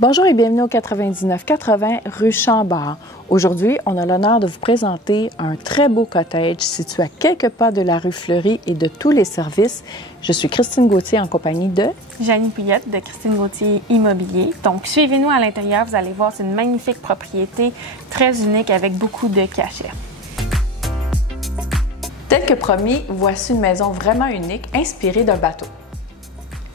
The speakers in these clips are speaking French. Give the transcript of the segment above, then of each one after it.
Bonjour et bienvenue au 9980 rue Chambord. Aujourd'hui, on a l'honneur de vous présenter un très beau cottage situé à quelques pas de la rue Fleury et de tous les services. Je suis Christine Gauthier en compagnie de Jeannie Pouillette de Christine Gauthier Immobilier. Donc, suivez-nous à l'intérieur, vous allez voir, c'est une magnifique propriété, très unique avec beaucoup de cachets. Tel que promis, voici une maison vraiment unique, inspirée d'un bateau.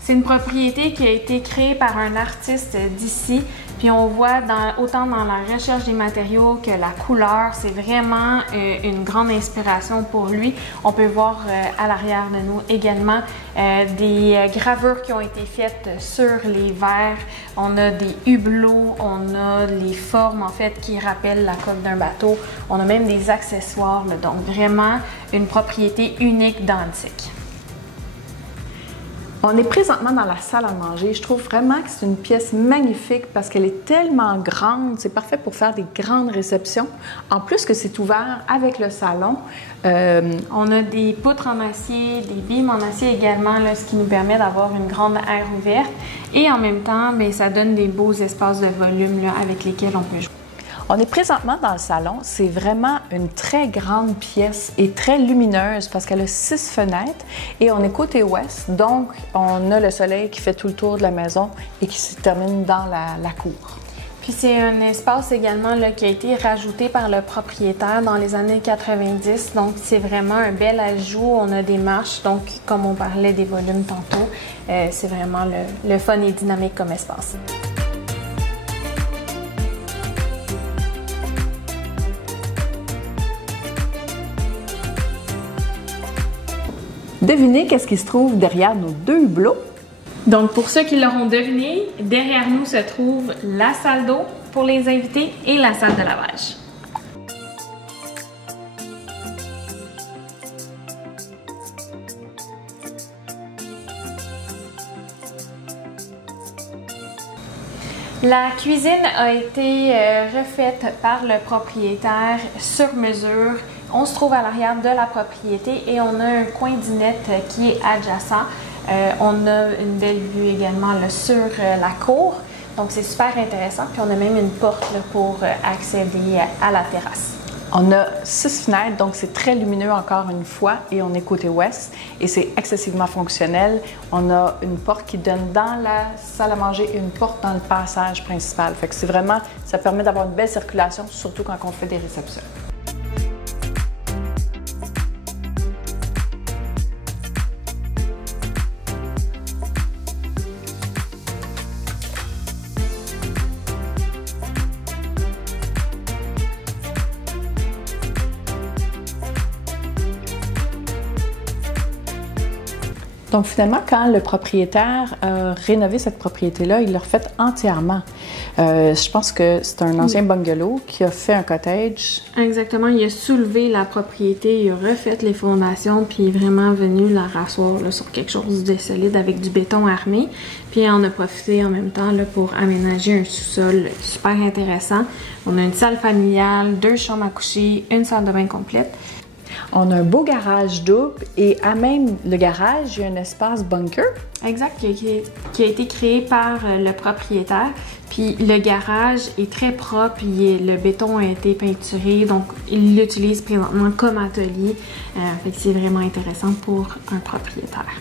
C'est une propriété qui a été créée par un artiste d'ici, puis on voit autant dans la recherche des matériaux que la couleur, c'est vraiment une grande inspiration pour lui. On peut voir à l'arrière de nous également des gravures qui ont été faites sur les verres. On a des hublots, on a les formes en fait qui rappellent la coque d'un bateau. On a même des accessoires, là, donc vraiment une propriété unique d'Antique. On est présentement dans la salle à manger. Je trouve vraiment que c'est une pièce magnifique parce qu'elle est tellement grande. C'est parfait pour faire des grandes réceptions. En plus que c'est ouvert avec le salon. On a des poutres en acier, des bimes en acier également, là, ce qui nous permet d'avoir une grande aire ouverte. Et en même temps, bien, ça donne des beaux espaces de volume là, avec lesquels on peut jouer. On est présentement dans le salon. C'est vraiment une très grande pièce et très lumineuse parce qu'elle a 6 fenêtres et on est côté ouest. Donc, on a le soleil qui fait tout le tour de la maison et qui se termine dans la cour. Puis c'est un espace également là, qui a été rajouté par le propriétaire dans les années 90. Donc, c'est vraiment un bel ajout. On a des marches. Donc, comme on parlait des volumes tantôt, c'est vraiment le fun et dynamique comme espace. Devinez qu'est-ce qui se trouve derrière nos 2 hublots? Donc, pour ceux qui l'auront deviné, derrière nous se trouve la salle d'eau pour les invités et la salle de lavage. La cuisine a été refaite par le propriétaire sur mesure. On se trouve à l'arrière de la propriété et on a un coin dinette qui est adjacent. On a une belle vue également là, sur la cour. Donc, c'est super intéressant. Puis, on a même une porte là, pour accéder à la terrasse. On a 6 fenêtres, donc c'est très lumineux encore une fois et on est côté ouest et c'est excessivement fonctionnel. On a une porte qui donne dans la salle à manger et une porte dans le passage principal. Fait que c'est vraiment, ça permet d'avoir une belle circulation, surtout quand on fait des réceptions. Donc finalement, quand le propriétaire a rénové cette propriété-là, il l'a refaite entièrement. Je pense que c'est un ancien bungalow qui a fait un cottage. Exactement, il a soulevé la propriété, il a refait les fondations, puis il est vraiment venu la rasseoir là, sur quelque chose de solide avec du béton armé. Puis on a profité en même temps là, pour aménager un sous-sol super intéressant. On a une salle familiale, 2 chambres à coucher, une salle de bain complète. On a un beau garage double et à même le garage, il y a un espace bunker. Exact, qui a été créé par le propriétaire. Puis le garage est très propre, le béton a été peinturé, donc il l'utilise présentement comme atelier. Fait que c'est vraiment intéressant pour un propriétaire.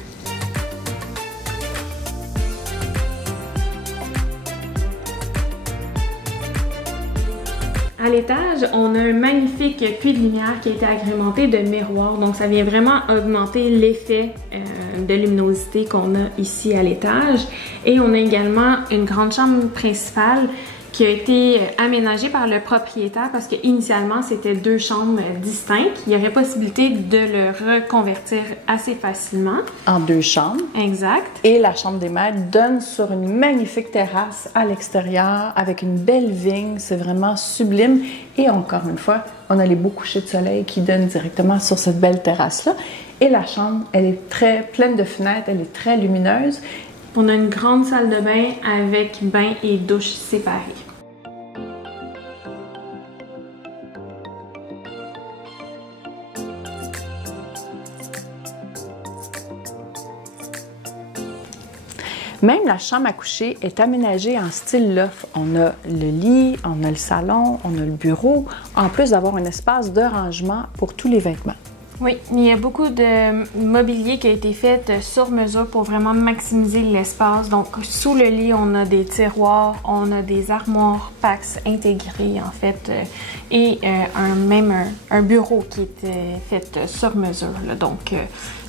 À l'étage, on a un magnifique puits de lumière qui a été agrémenté de miroirs. Donc, ça vient vraiment augmenter l'effet de luminosité qu'on a ici à l'étage. Et on a également une grande chambre principale qui a été aménagée par le propriétaire parce qu'initialement, c'était 2 chambres distinctes. Il y aurait possibilité de le reconvertir assez facilement. En 2 chambres. Exact. Et la chambre des maîtres donne sur une magnifique terrasse à l'extérieur avec une belle vigne. C'est vraiment sublime. Et encore une fois, on a les beaux couchers de soleil qui donnent directement sur cette belle terrasse-là. Et la chambre, elle est très pleine de fenêtres, elle est très lumineuse. On a une grande salle de bain avec bain et douche séparés. Même la chambre à coucher est aménagée en style loft. On a le lit, on a le salon, on a le bureau, en plus d'avoir un espace de rangement pour tous les vêtements. Oui, il y a beaucoup de mobilier qui a été fait sur mesure pour vraiment maximiser l'espace. Donc, sous le lit, on a des tiroirs, on a des armoires PAX intégrées, en fait, et même un bureau qui est fait sur mesure, là. Donc,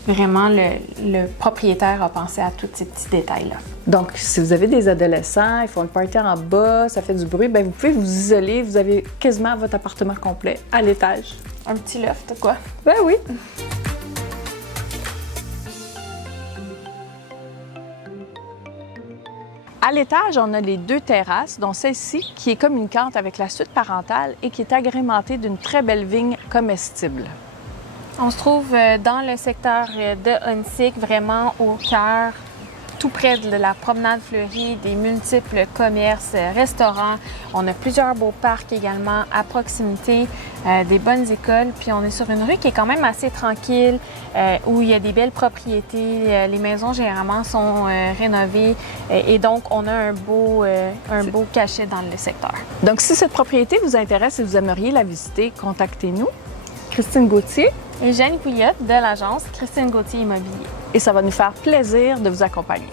vraiment, le propriétaire a pensé à tous ces petits détails-là. Donc, si vous avez des adolescents, ils font le party en bas, ça fait du bruit, bien, vous pouvez vous isoler, vous avez quasiment votre appartement complet à l'étage. Un petit loft, quoi. Ben oui! À l'étage, on a les 2 terrasses, dont celle-ci qui est communicante avec la suite parentale et qui est agrémentée d'une très belle vigne comestible. On se trouve dans le secteur de Huntsic, vraiment au cœur, tout près de la promenade fleurie, des multiples commerces, restaurants. On a plusieurs beaux parcs également à proximité, des bonnes écoles. Puis on est sur une rue qui est quand même assez tranquille, où il y a des belles propriétés. Les maisons généralement sont rénovées et donc on a un beau cachet dans le secteur. Donc si cette propriété vous intéresse et vous aimeriez la visiter, contactez-nous. Christine Gauthier. Eugène Pouillotte de l'agence Christine Gauthier Immobilier. Et ça va nous faire plaisir de vous accompagner.